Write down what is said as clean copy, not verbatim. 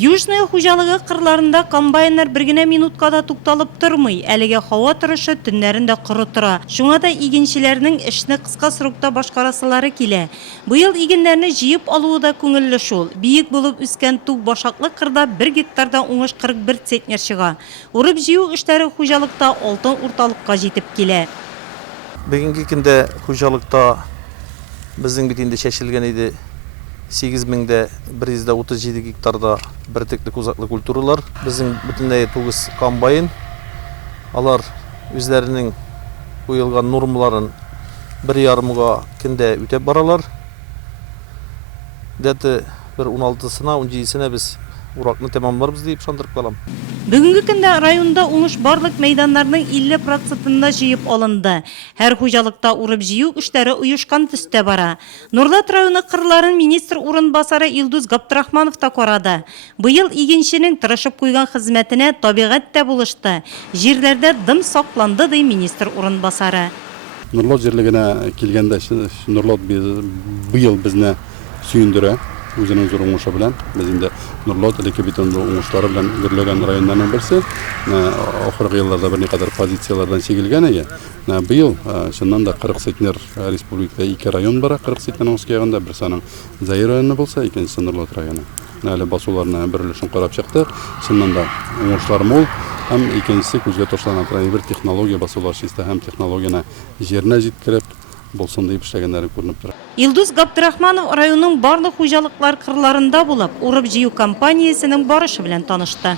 Южный хуҗалыгы кырларында комбайннар бер генә минутка да тукталып тормый, әлегә һава торышы төннәрендә коры тора. Шуңа да игенчеләрнең эшне кыска срокта башкарасылары килә. Быел игеннәрне җыеп алуы да күңелле шул. Биек булып үскән тук башаклы кырда 1 гектарда уңыш 41 центнер чыга. Урып җыю эшләре хуҗалыкта алтын урталыкка җитеп килә. Бүгенге көндә хуҗалыкта безнең бит инде чәчелгән иде 8137 гектарда бер теклек узаклы культуралар. Безнең бөтенләй 9 комбайн. Алар үзләренең куелган нормаларын 1,5 көндә үтәп баралар. Дәте бер 16-сына, 17-сенә без уракны тәмамларбыз дип ышандырып калам. Бүгенге көндә районда уңыш барлык мәйданнарның 50%-ында җыеп алынды. Һәр хуҗалыкта урып җыю эшләре оешкан төстә бара. Нурлат районы кырларын министр урынбасары Илдус Габдрахманов та карады. Быел игенченең тырышып куйган хезмәтенә табигать тә булышты. Җирләрдә дым сакланды ди министр урынбасары. Нурлат җирлегенә килгәндә Нурлат быел безне сөендерә. Үзенең зур уңышы белән без инде Нурлат элекке битонлы уңышлары белән гөрләгән районнарның берсе. Ахыргы елларда берникадәр позицияләрдән чигелгән иде. Быел шуннан да 40 центнер республикада 2 район бара. 40 центнер уңышкаганда бер саның Заир районы булса, икенчесе Нурлат районы. Әле басуларны бер өлешен карап чыкты. Шуннан да уңышлар мул. Һәм икенчесе күзгә ташланган бер технология басулар чисты һәм технологияны җиренә җиткереп болсын дип эшләгәннәре күренеп тора. Илдус Габдрахманов районның барлык хуҗалыклар кырларында булып, урып җыю компаниясенең барышы белән танышты.